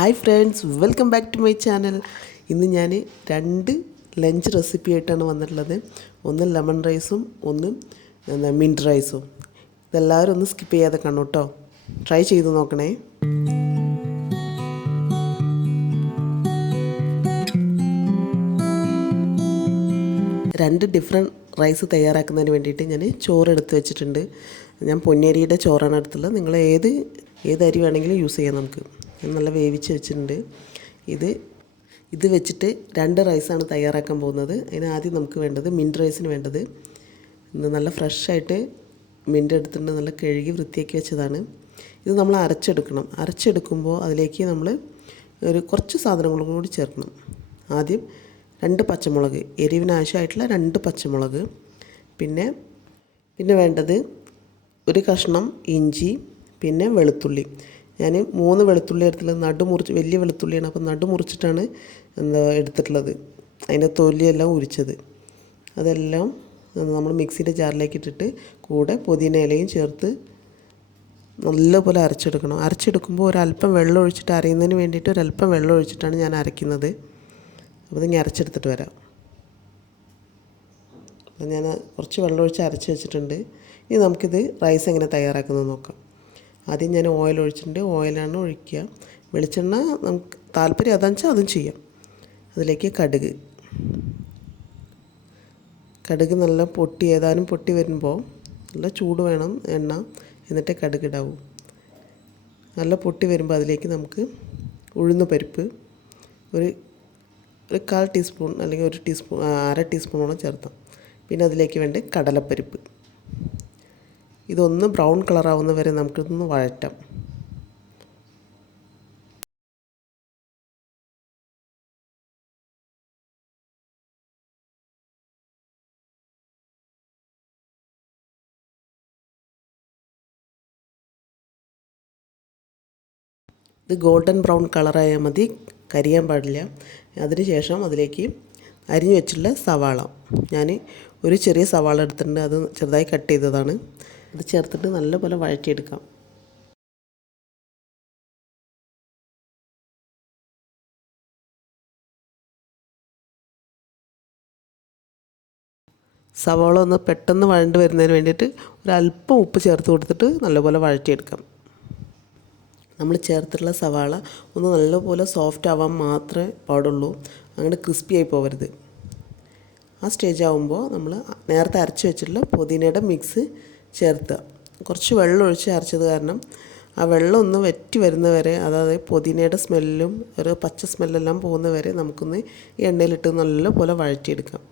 Hi friends, welcome back to my channel. ഇന്ന് ഞാൻ രണ്ട് ലഞ്ച് റെസിപ്പി ആയിട്ടാണ് വന്നിട്ടുള്ളത്. ഒന്ന് ലെമൺ റൈസും ഒന്ന് മിൻറ്റ് റൈസും. ഇതെല്ലാവരും ഒന്ന് സ്കിപ്പ് ചെയ്യാതെ കാണൂ കേട്ടോ. ട്രൈ ചെയ്ത് നോക്കണേ. രണ്ട് ഡിഫറെൻറ്റ് റൈസ് തയ്യാറാക്കുന്നതിന് വേണ്ടിയിട്ട് ഞാൻ ചോറ് എടുത്ത് വെച്ചിട്ടുണ്ട്. ഞാൻ പൊന്നരിയുടെ ചോറാണ് എടുത്തുള്ളത്. നിങ്ങൾ ഏത് അരി വേണമെങ്കിലും യൂസ് ചെയ്യാം. നമുക്ക് നല്ല വേവിച്ച് വെച്ചിട്ടുണ്ട്. ഇത് വെച്ചിട്ട് രണ്ട് റൈസാണ് തയ്യാറാക്കാൻ പോകുന്നത്. അതിന് ആദ്യം നമുക്ക് വേണ്ടത് മിൻറ്റ് റൈസിന് വേണ്ടത് ഇന്ന് നല്ല ഫ്രഷായിട്ട് മിൻറ്റ് എടുത്തിട്ടുണ്ട്. നല്ല കഴുകി വൃത്തിയാക്കി വെച്ചതാണ്. ഇത് നമ്മൾ അരച്ചെടുക്കുമ്പോൾ അതിലേക്ക് നമ്മൾ കുറച്ച് സാധനങ്ങളും കൂടി ചേർക്കണം. ആദ്യം 2 പച്ചമുളക്, എരിവിന് ആവശ്യമായിട്ടുള്ള 2 പച്ചമുളക്, പിന്നെ വേണ്ടത് ഒരു കഷ്ണം ഇഞ്ചി, പിന്നെ വെളുത്തുള്ളി. ഞാൻ 3 വെളുത്തുള്ളി എടുത്തുള്ളത്. വലിയ വെളുത്തുള്ളിയാണ്, അപ്പോൾ മുറിച്ചിട്ടാണ് എടുത്തിട്ടുള്ളത്. അതിൻ്റെ തൊലിയെല്ലാം ഉരിച്ചത്. അതെല്ലാം നമ്മൾ മിക്സിയുടെ ജാറിലേക്ക് ഇട്ടിട്ട് കൂടെ പുതിന ഇലയും ചേർത്ത് നല്ലപോലെ അരച്ചെടുക്കുമ്പോൾ ഒരല്പം വെള്ളം ഒഴിച്ചിട്ട്, അരയുന്നതിന് വേണ്ടിയിട്ട് ഒരല്പം വെള്ളം ഒഴിച്ചിട്ടാണ് ഞാൻ അരയ്ക്കുന്നത്. അപ്പോൾ ഇത് അരച്ചെടുത്തിട്ട് വരാം. അപ്പോൾ ഞാൻ കുറച്ച് വെള്ളം ഒഴിച്ച് അരച്ച് വെച്ചിട്ടുണ്ട്. ഇനി നമുക്കിത് റൈസ് എങ്ങനെ തയ്യാറാക്കുന്നത് നോക്കാം. ആദ്യം ഞാൻ ഓയിൽ ഒഴിച്ചിട്ടുണ്ട്. ഓയിലാണ് ഒഴിക്കുക. വെളിച്ചെണ്ണ നമുക്ക് താല്പര്യം അതാണെന്ന് വെച്ചാൽ അതും ചെയ്യാം. അതിലേക്ക് കടുക് നല്ല ഏതാനും പൊട്ടി വരുമ്പോൾ നല്ല ചൂട് വേണം എണ്ണ, എന്നിട്ട് കടുക് ഇടാവൂ. നല്ല പൊട്ടി വരുമ്പോൾ അതിലേക്ക് നമുക്ക് ഉഴുന്ന് പരിപ്പ് ഒരു 1/4 ടീസ്പൂൺ അല്ലെങ്കിൽ 1 ടീസ്പൂൺ, 1/2 ടീസ്പൂണോളം ചേർത്താം. പിന്നെ അതിലേക്ക് വേണ്ട കടലപ്പരിപ്പ്. ഇതൊന്ന് ബ്രൗൺ കളറാവുന്ന വരെ നമുക്കിതൊന്ന് വഴറ്റാം. ഇത് ഗോൾഡൻ ബ്രൗൺ കളറായാൽ മതി, കരിയാൻ പാടില്ല. അതിനുശേഷം അതിലേക്ക് അരിഞ്ഞു വെച്ചുള്ള സവാള, ഞാൻ ഒരു ചെറിയ സവാള എടുത്തിട്ടുണ്ട്. അത് ചെറുതായി കട്ട് ചെയ്തതാണ്. അത് ചേർത്തിട്ട് നല്ലപോലെ വഴറ്റിയെടുക്കാം. സവാള ഒന്ന് പെട്ടെന്ന് വഴണ്ട് വരുന്നതിന് വേണ്ടിയിട്ട് ഒരല്പം ഉപ്പ് ചേർത്ത് കൊടുത്തിട്ട് നല്ലപോലെ വഴറ്റിയെടുക്കാം. നമ്മൾ ചേർത്തിട്ടുള്ള സവാള ഒന്ന് നല്ലപോലെ സോഫ്റ്റ് ആവാൻ മാത്രമേ പാടുള്ളൂ. അങ്ങനെ ക്രിസ്പി ആയി പോകരുത്. ആ സ്റ്റേജ് ആകുമ്പോൾ നമ്മൾ നേരത്തെ അരച്ച് വെച്ചിട്ടുള്ള പുതിനയുടെ മിക്സ് ചേർത്തുക. കുറച്ച് വെള്ളം ഒഴിച്ച് അരച്ചത് കാരണം ആ വെള്ളം ഒന്ന് വറ്റി വരുന്നവരെ, അതായത് പുതിനയുടെ സ്മെല്ലും ഒരു പച്ച സ്മെല്ലെല്ലാം പോകുന്നവരെ നമുക്കൊന്ന് എണ്ണയിലിട്ട് നല്ലപോലെ വഴറ്റിയെടുക്കാം.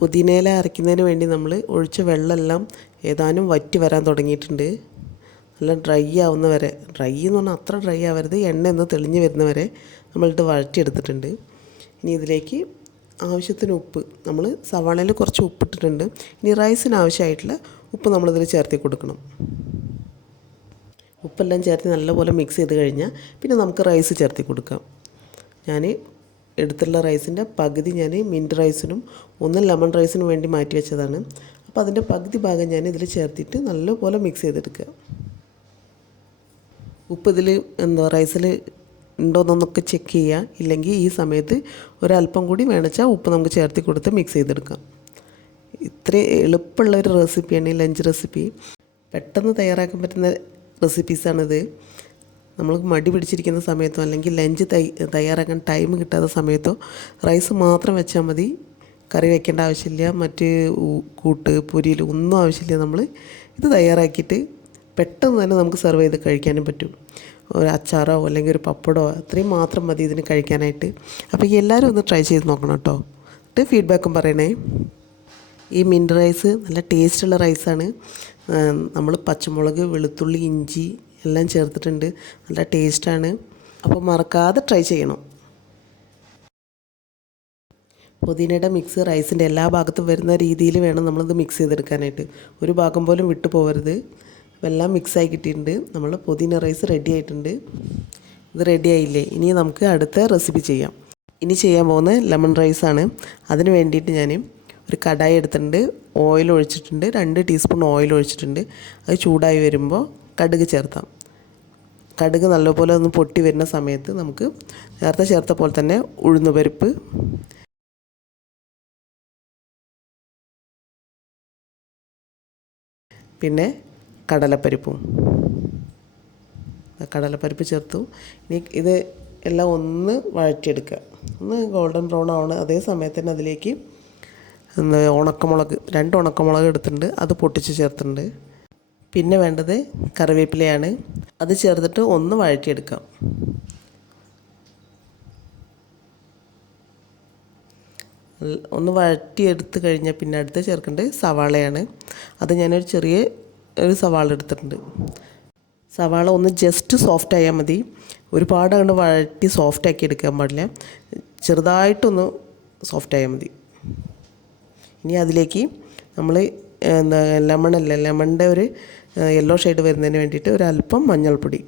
പുതിനയില അരയ്ക്കുന്നതിന് വേണ്ടി നമ്മൾ ഒഴിച്ച വെള്ളമെല്ലാം ഏതാനും വറ്റി വരാൻ തുടങ്ങിയിട്ടുണ്ട്. നല്ല ഡ്രൈ എന്ന് പറഞ്ഞാൽ അത്ര ഡ്രൈ ആവരുത്, എണ്ണ ഒന്ന് തെളിഞ്ഞ് വരുന്നവരെ നമ്മളിട്ട് വഴറ്റിയെടുത്തിട്ടുണ്ട്. ഇനി ഇതിലേക്ക് ആവശ്യത്തിന് ഉപ്പ്, നമ്മൾ സവാളയിൽ കുറച്ച് ഉപ്പിട്ടിട്ടുണ്ട്. ഇനി റൈസിന് ആവശ്യമായിട്ടുള്ള ഉപ്പ് നമ്മളിതിൽ ചേർത്തി കൊടുക്കണം. ഉപ്പെല്ലാം ചേർത്ത് നല്ലപോലെ മിക്സ് ചെയ്ത് കഴിഞ്ഞാൽ പിന്നെ നമുക്ക് റൈസ് ചേർത്തി കൊടുക്കാം. ഞാൻ എടുത്തുള്ള റൈസിൻ്റെ പകുതി ഞാൻ മിൻറ്റ് റൈസിനും ഒന്ന് ലെമൺ റൈസിനും വേണ്ടി മാറ്റി വെച്ചതാണ്. അപ്പോൾ അതിൻ്റെ പകുതി ഭാഗം ഞാൻ ഇതിൽ ചേർത്തിട്ട് നല്ലപോലെ മിക്സ് ചെയ്തെടുക്കുക. ഉപ്പ് ഇതിൽ റൈസിൽ ഉണ്ടോയെന്നൊക്കെ ചെക്ക് ചെയ്യുക. ഇല്ലെങ്കിൽ ഈ സമയത്ത് ഒരല്പം കൂടി വേണമെച്ചാൽ ഉപ്പ് നമുക്ക് ചേർത്തി കൊടുത്ത് മിക്സ് ചെയ്തെടുക്കാം. ഇത്രയും എളുപ്പമുള്ള ഒരു റെസിപ്പിയാണ് ഈ ലഞ്ച് റെസിപ്പി. പെട്ടെന്ന് തയ്യാറാക്കാൻ പറ്റുന്ന റെസിപ്പീസാണിത്. നമ്മൾക്ക് മടി പിടിച്ചിരിക്കുന്ന സമയത്തോ അല്ലെങ്കിൽ ലഞ്ച് തയ്യാറാക്കാൻ ടൈം കിട്ടാത്ത സമയത്തോ റൈസ് മാത്രം വെച്ചാൽ മതി. കറി വെക്കേണ്ട ആവശ്യമില്ല, മറ്റ് കൂട്ട് പൊരിയിൽ ഒന്നും ആവശ്യമില്ല. നമ്മൾ ഇത് തയ്യാറാക്കിയിട്ട് പെട്ടെന്ന് തന്നെ നമുക്ക് സെർവ് ചെയ്ത് കഴിക്കാനും പറ്റും. ഒരു അച്ചാറോ അല്ലെങ്കിൽ ഒരു പപ്പടോ അത്രയും മാത്രം മതി ഇതിന് കഴിക്കാനായിട്ട്. അപ്പോൾ എല്ലാവരും ഒന്ന് ട്രൈ ചെയ്ത് നോക്കണം കേട്ടോ. എന്നിട്ട് ഫീഡ്ബാക്കും പറയണേ. ഈ മിൻറ്റ് റൈസ് നല്ല ടേസ്റ്റുള്ള റൈസാണ്. നമ്മൾ പച്ചമുളക്, വെളുത്തുള്ളി, ഇഞ്ചി എല്ലാം ചേർത്തിട്ടുണ്ട്. നല്ല ടേസ്റ്റാണ്. അപ്പോൾ മറക്കാതെ ട്രൈ ചെയ്യണം. പുതിനയുടെ മിക്സ് റൈസിൻ്റെ എല്ലാ ഭാഗത്തും വരുന്ന രീതിയിൽ വേണം നമ്മളിത് മിക്സ് ചെയ്തെടുക്കാനായിട്ട്. ഒരു ഭാഗം പോലും വിട്ടു പോകരുത്. എല്ലാം മിക്സായി കിട്ടിയിട്ടുണ്ട്. നമ്മൾ പുതിന റൈസ് റെഡി ആയിട്ടുണ്ട്. ഇത് റെഡി ആയില്ലേ? ഇനി നമുക്ക് അടുത്ത റെസിപ്പി ചെയ്യാം. ഇനി ചെയ്യാൻ പോകുന്നത് ലെമൺ റൈസാണ്. അതിന് വേണ്ടിയിട്ട് ഞാൻ ഒരു കടായി എടുത്തിട്ടുണ്ട്, ഓയിൽ ഒഴിച്ചിട്ടുണ്ട്, 2 ടീസ്പൂൺ ഓയിൽ ഒഴിച്ചിട്ടുണ്ട്. അത് ചൂടായി വരുമ്പോൾ കടുക് ചേർത്താം. കടുക് നല്ലപോലെ ഒന്ന് പൊട്ടി വരുന്ന സമയത്ത് നമുക്ക് നേരത്തെ ചേർത്ത പോലെ തന്നെ ഉഴുന്നുപരിപ്പ്, പിന്നെ കടലപ്പരിപ്പ് ചേർത്തു. ഇനി ഇത് എല്ലാം ഒന്ന് വഴറ്റിയെടുക്കുക. ഒന്ന് ഗോൾഡൻ ബ്രൗൺ ആവണം. അതേ സമയത്ത് തന്നെ അതിലേക്ക് ഉണക്കമുളക് 2 ഉണക്കമുളക് എടുത്തിട്ടുണ്ട്, അത് പൊട്ടിച്ച് ചേർത്തിട്ടുണ്ട്. പിന്നെ വേണ്ടത് കറിവേപ്പിലയാണ്. അത് ചേർത്തിട്ട് ഒന്ന് വഴറ്റിയെടുക്കാം. ഒന്ന് വഴറ്റിയെടുത്ത് കഴിഞ്ഞാൽ പിന്നെ അടുത്ത് ചേർക്കേണ്ടത് സവാളയാണ്. അത് ഞാനൊരു ചെറിയ സവാള എടുത്തിട്ടുണ്ട്. സവാള ഒന്ന് ജസ്റ്റ് സോഫ്റ്റ് ആയാൽ മതി. ഒരുപാട് അങ്ങോട്ട് വഴറ്റി സോഫ്റ്റാക്കി എടുക്കാൻ പാടില്ല. ചെറുതായിട്ടൊന്ന് സോഫ്റ്റ് ആയാൽ മതി. ഇനി അതിലേക്ക് നമ്മൾ ലെമണിൻ്റെ ഒരു യെല്ലോ ഷെയ്ഡ് വരുന്നതിന് വേണ്ടിയിട്ട് ഒരല്പം മഞ്ഞൾപ്പൊടി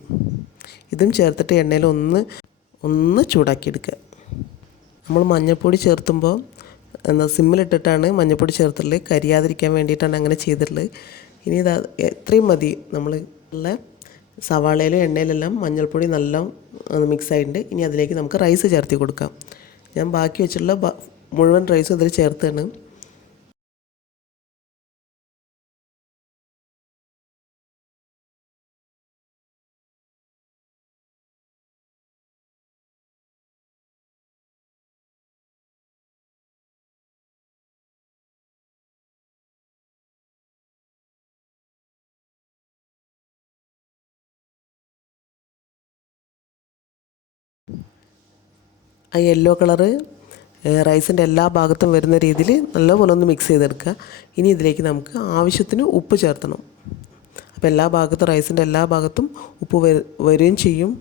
ഇതും ചേർത്തിട്ട് എണ്ണയിൽ ഒന്ന് ചൂടാക്കിയെടുക്കുക. നമ്മൾ മഞ്ഞൾപ്പൊടി ചേർത്തുമ്പോൾ സിമ്മിലിട്ടിട്ടാണ് മഞ്ഞൾപ്പൊടി ചേർത്തിട്ടുള്ളത്. കരിയാതിരിക്കാൻ വേണ്ടിയിട്ടാണ് അങ്ങനെ ചെയ്തിട്ടുള്ളത്. ഇനി ഇത് എത്രയും മതി. നമ്മൾ ഉള്ള സവാളയിലും എണ്ണയിലെല്ലാം മഞ്ഞൾപ്പൊടി നല്ല മിക്സ് ആയിട്ടുണ്ട്. ഇനി അതിലേക്ക് നമുക്ക് റൈസ് ചേർത്തി കൊടുക്കാം. ഞാൻ ബാക്കി വെച്ചിട്ടുള്ള മുഴുവൻ റൈസും ഇതിൽ ചേർത്താണ്. ആ യെല്ലോ കളറ് റൈസിൻ്റെ എല്ലാ ഭാഗത്തും വരുന്ന രീതിയിൽ നല്ലപോലെ ഒന്ന് മിക്സ് ചെയ്തെടുക്കുക. ഇനി ഇതിലേക്ക് നമുക്ക് ആവശ്യത്തിന് ഉപ്പ് ചേർത്തണം. അപ്പോൾ റൈസിൻ്റെ എല്ലാ ഭാഗത്തും ഉപ്പ് വരികയും ചെയ്യും.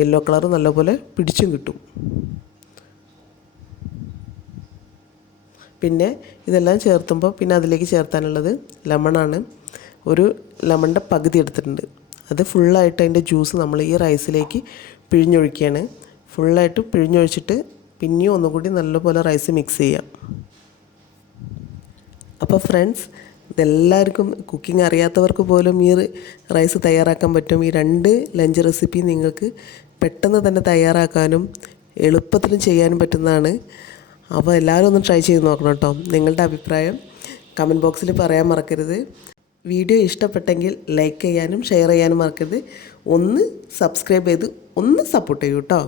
യെല്ലോ കളർ നല്ലപോലെ പിടിച്ചും കിട്ടും. പിന്നെ ഇതെല്ലാം ചേർത്തുമ്പോൾ പിന്നെ അതിലേക്ക് ചേർത്താനുള്ളത് ലെമണാണ്. ഒരു ലെമണിൻ്റെ പകുതി എടുത്തിട്ടുണ്ട്. അത് ഫുള്ളായിട്ട് അതിൻ്റെ ജ്യൂസ് നമ്മൾ ഈ റൈസിലേക്ക് പിഴിഞ്ഞൊഴിക്കുകയാണ്. ഫുള്ളായിട്ട് പിഴിഞ്ഞൊഴിച്ചിട്ട് പിന്നെയും ഒന്നുകൂടി നല്ലപോലെ റൈസ് മിക്സ് ചെയ്യാം. അപ്പോൾ ഫ്രണ്ട്സ്, ഇതെല്ലാവർക്കും കുക്കിംഗ് അറിയാത്തവർക്ക് പോലും ഈ റൈസ് തയ്യാറാക്കാൻ പറ്റും. ഈ 2 ലഞ്ച് റെസിപ്പി നിങ്ങൾക്ക് പെട്ടെന്ന് തന്നെ തയ്യാറാക്കാനും എളുപ്പത്തിലും ചെയ്യാനും പറ്റുന്നതാണ്. അപ്പോൾ എല്ലാവരും ഒന്ന് ട്രൈ ചെയ്ത് നോക്കണം കേട്ടോ. നിങ്ങളുടെ അഭിപ്രായം കമൻറ്റ് ബോക്സിൽ പറയാൻ മറക്കരുത്. വീഡിയോ ഇഷ്ടപ്പെട്ടെങ്കിൽ ലൈക്ക് ചെയ്യാനും ഷെയർ ചെയ്യാനും മറക്കരുത്. ഒന്ന് സബ്സ്ക്രൈബ് ചെയ്ത് ഒന്ന് സപ്പോർട്ട് ചെയ്യൂ കേട്ടോ.